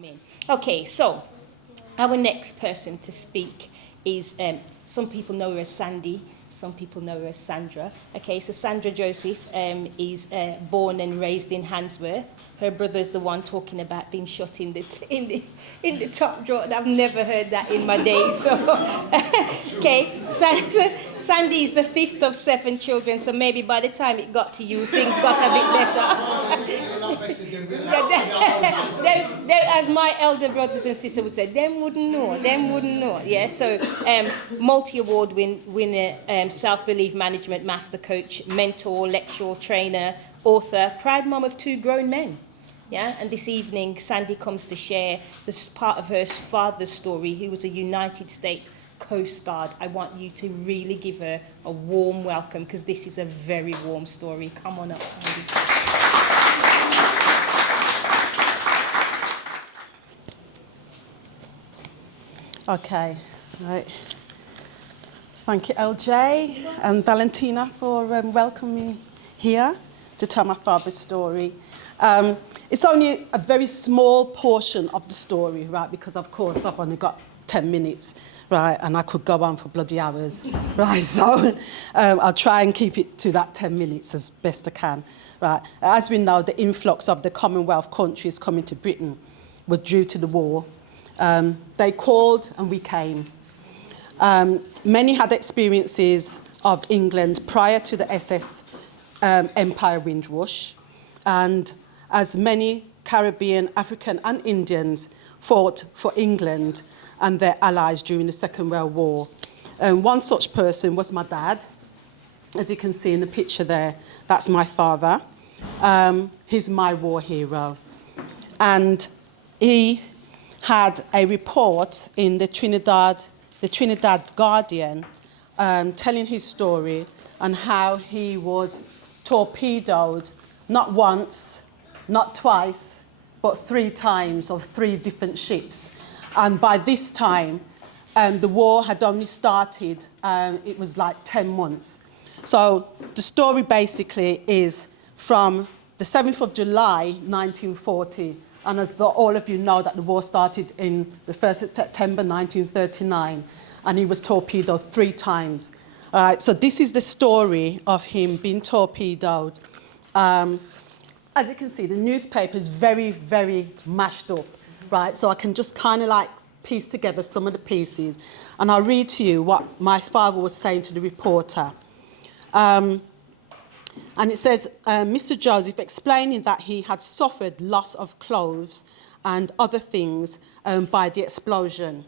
come in. Okay, so our next person to speak is, some people know her as Sandy, some people know her as Sandra. Okay, so Sandra Joseph is born and raised in Handsworth. Her brother is the one talking about being shot in the top drawer. I've never heard that in my days. So, okay, Sandy is the fifth of 7 children. So maybe by the time it got to you, things got a bit better. As my elder brothers and sisters would say, them wouldn't know. Yeah, so multi-award winner, self-belief management master coach, mentor, lecturer, trainer, author, proud mom of 2 grown men. Yeah, and this evening, Sandy comes to share this part of her father's story, who was a United States Coast Guard. I want you to really give her a warm welcome, because this is a very warm story. Come on up, Sandy. Okay, right. Thank you, LJ and Valentina, for welcoming me here to tell my father's story. It's only a very small portion of the story, right? Because of course I've only got 10 minutes, right? And I could go on for bloody hours, right? So I'll try and keep it to that 10 minutes as best I can, right? As we know, the influx of the Commonwealth countries coming to Britain was due to the war. They called and we came. Many had experiences of England prior to the SS Empire Windrush, and as many Caribbean, African and Indians fought for England and their allies during the Second World War. One such person was my dad. As you can see in the picture there, that's my father. He's my war hero. And he had a report in the Trinidad Guardian telling his story and how he was torpedoed not once, not twice, but 3 times of 3 different ships. And by this time, the war had only started, it was like 10 months. So the story basically is from the 7th of July, 1940, and as all of you know that the war started in the 1st of September, 1939, and he was torpedoed 3 times. All right, so this is the story of him being torpedoed. As you can see, the newspaper is very, very mashed up, right? So I can just kind of like piece together some of the pieces. And I'll read to you what my father was saying to the reporter. And it says, Mr. Joseph explaining that he had suffered loss of clothes and other things by the explosion.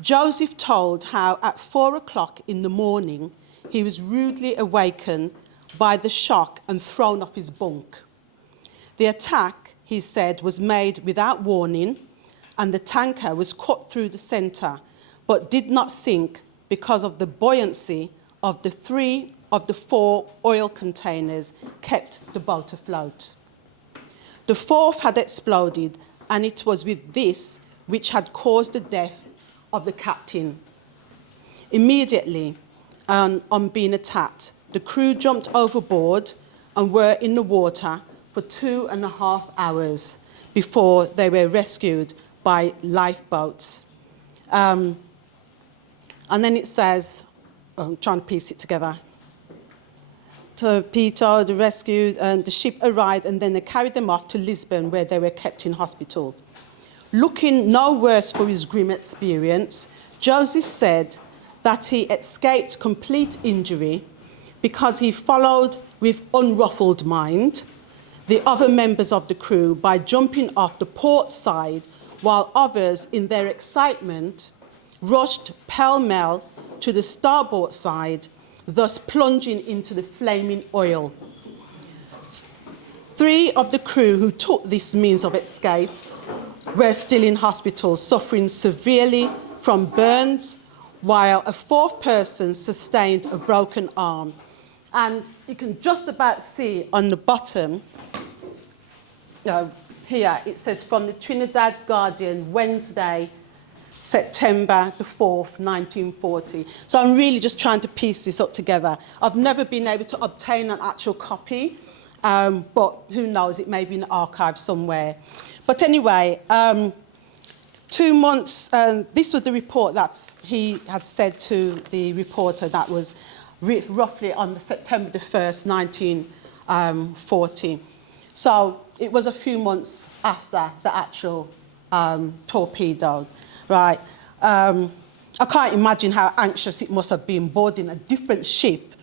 Joseph told how at 4 o'clock in the morning, he was rudely awakened by the shock and thrown off his bunk. The attack, he said, was made without warning, and the tanker was cut through the centre, but did not sink because of the buoyancy of the 3 of the 4 oil containers kept the boat afloat. The 4th had exploded, and it was with this which had caused the death of the captain. Immediately, on being attacked, the crew jumped overboard and were in the water for 2.5 hours before they were rescued by lifeboats. And then it says, I'm trying to piece it together. Torpedo, the rescue, and the ship arrived, and then they carried them off to Lisbon, where they were kept in hospital. Looking no worse for his grim experience, Joseph said that he escaped complete injury because he followed with unruffled mind the other members of the crew by jumping off the port side, while others, in their excitement, rushed pell-mell to the starboard side, thus plunging into the flaming oil. 3 of the crew who took this means of escape were still in hospital, suffering severely from burns, while a 4th person sustained a broken arm. And you can just about see on the bottom, here, it says from the Trinidad Guardian, Wednesday, September the 4th, 1940. So I'm really just trying to piece this up together. I've never been able to obtain an actual copy, but who knows, it may be in the archive somewhere. But anyway, 2 months, this was the report that he had said to the reporter that was roughly on the September the 1st, 1940. So it was a few months after the actual torpedo, right? I can't imagine how anxious it must have been boarding a different ship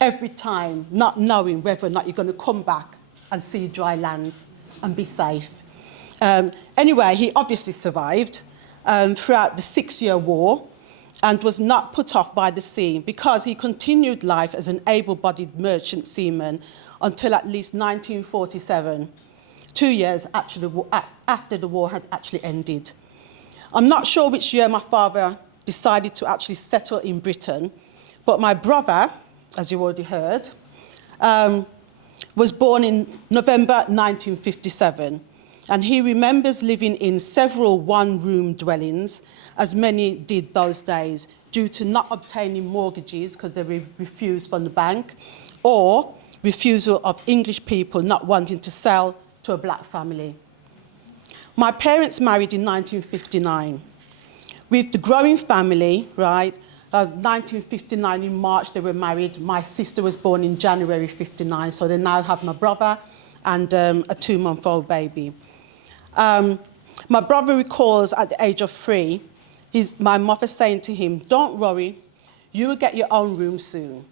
every time, not knowing whether or not you're going to come back and see dry land and be safe. Anyway, he obviously survived throughout the 6-year war and was not put off by the sea because he continued life as an able-bodied merchant seaman until at least 1947, 2 years actually after the war had actually ended. I'm not sure which year my father decided to actually settle in Britain, but my brother, as you already heard, was born in November 1957, and he remembers living in several one-room dwellings, as many did those days, due to not obtaining mortgages because they were refused from the bank, or refusal of English people not wanting to sell to a black family. My parents married in 1959. With the growing family, right, 1959 in March they were married. My sister was born in January 59, so they now have my brother and a 2-month-old baby. My brother recalls at the age of 3, my mother saying to him, "Don't worry, you will get your own room soon."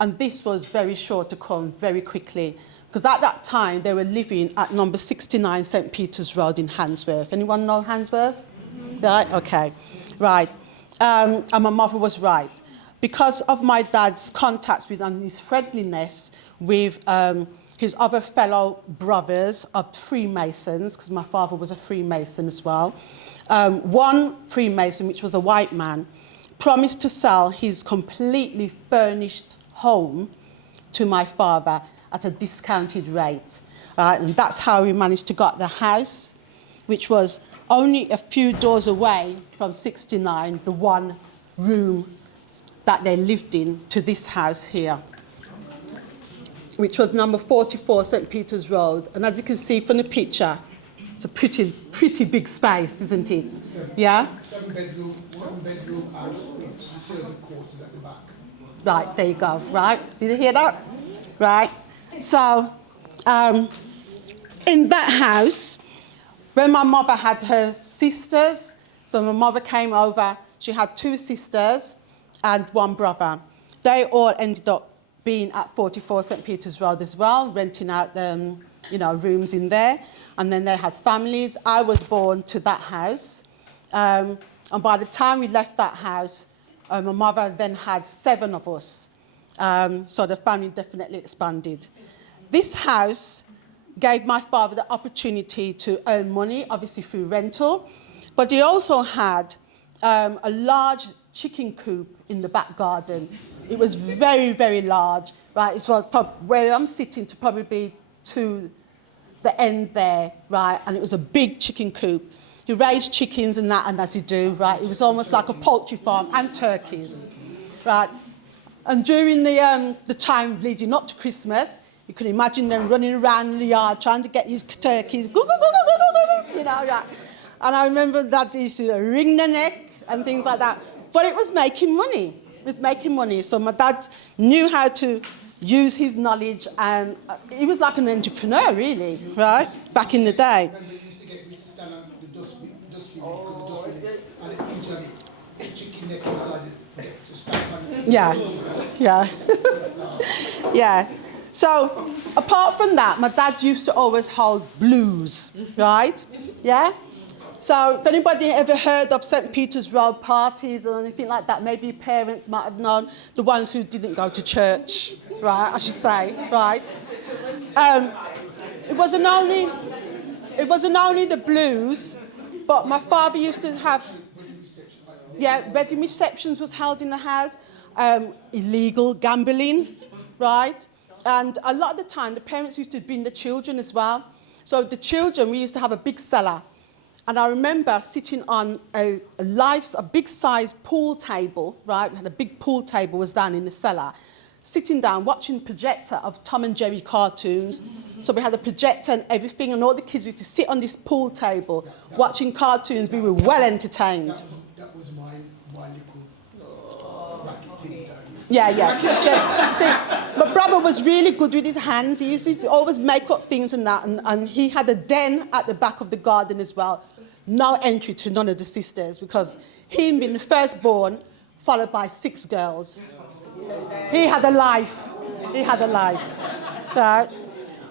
And this was very sure to come very quickly, because at that time they were living at number 69 St. Peter's Road in Handsworth. Anyone know Handsworth? Mm-hmm. Right, okay, right. And my mother was right. Because of my dad's contacts with and his friendliness with his other fellow brothers of Freemasons, because my father was a Freemason as well, one Freemason, which was a white man, promised to sell his completely furnished home to my father at a discounted rate. And that's how we managed to get the house, which was only a few doors away from 69, the one room that they lived in, to this house here, which was number 44 St. Peter's Road. And as you can see from the picture, it's a pretty big space, isn't it? Yeah? 7-bedroom house with servant quarters at the back. Right, there you go, right? Did you hear that? Right. So, in that house, when my mother had her sisters, so my mother came over, she had 2 sisters and 1 brother. They all ended up being at 44 St. Peter's Road as well, renting out rooms in there. And then they had families. I was born to that house. And by the time we left that house, my mother then had 7 of us. So the family definitely expanded. This house gave my father the opportunity to earn money, obviously through rental, but he also had a large chicken coop in the back garden. It was very, very large, right? It was where I'm sitting to probably be to the end there, right? And it was a big chicken coop. He raised chickens and that, and as you do, right? It was almost like a poultry farm, and turkeys, right? And during the time leading up to Christmas, you can imagine them running around the yard trying to get these turkeys, go, go, go, go, go, go, go, you know, right? And I remember that they used to wring their neck and things like that. But it was making money. It was making money. So my dad knew how to use his knowledge, and he was like an entrepreneur, really, right? Back in the day. I remember you used to get me to stand on the dustbin, and it usually the chicken neck inside it to stand on it. Yeah, yeah. Yeah. So, apart from that, my dad used to always hold blues, right? Yeah? So, if anybody ever heard of St. Peter's Road parties or anything like that, maybe your parents might have known, the ones who didn't go to church, right, I should say, right? It wasn't only the blues, but my father used to have, wedding receptions was held in the house, illegal gambling, right? And a lot of the time, the parents used to bring the children as well. So the children, we used to have a big cellar. And I remember sitting on a big-sized pool table, right? We had a big pool table was down in the cellar, sitting down, watching projector of Tom and Jerry cartoons, So we had a projector and everything, and all the kids used to sit on this pool table watching cartoons. We were well entertained. That was my little racket thing. Yeah. See, my brother was really good with his hands. He used to always make up things and that, and he had a den at the back of the garden as well. No entry to none of the sisters, because him being the firstborn, followed by 6 girls. He had a life. Right?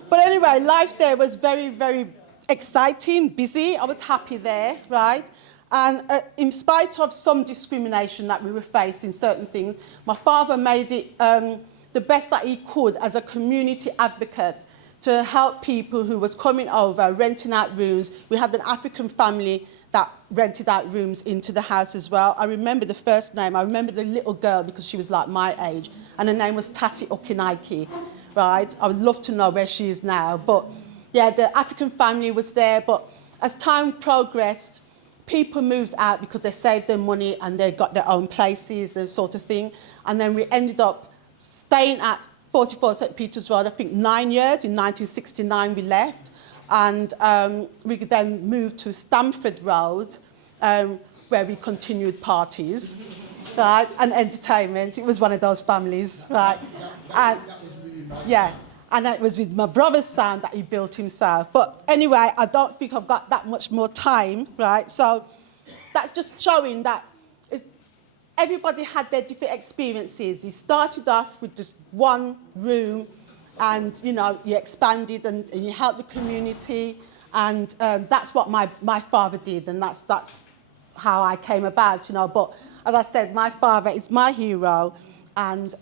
But anyway, life there was very, very exciting, busy. I was happy there, right? And in spite of some discrimination that we were faced in certain things, my father made it the best that he could as a community advocate to help people who was coming over, renting out rooms. We had an African family that rented out rooms into the house as well. I remember the first name. I remember the little girl because she was like my age, and her name was Tassie Okinaiki, right? I would love to know where she is now. But yeah, the African family was there. But as time progressed, people moved out because they saved their money and they got their own places, that sort of thing. And then we ended up staying at 44 St. Peter's Road, I think 9 years. In 1969 we left. And we then moved to Stamford Road, where we continued parties, right, and entertainment. It was one of those families, right? And, That was really nice. yeah, and it was with my brother's sound that he built himself. But anyway, I don't think I've got that much more time, right? So that's just showing that everybody had their different experiences. You started off with just one room, and you know, you expanded and you helped the community, and that's what my father did, and that's how I came about, you know. But as I said, my father is my hero, and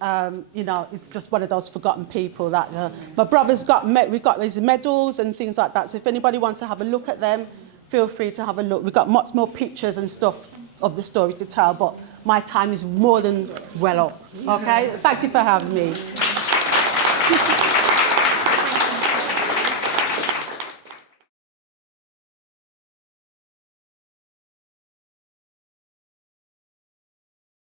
you know, he's just one of those forgotten people that my brother's got. We've got these medals and things like that. So if anybody wants to have a look at them, feel free to have a look. We've got much more pictures and stuff of the story to tell, but my time is more than well up. Okay, thank you for having me.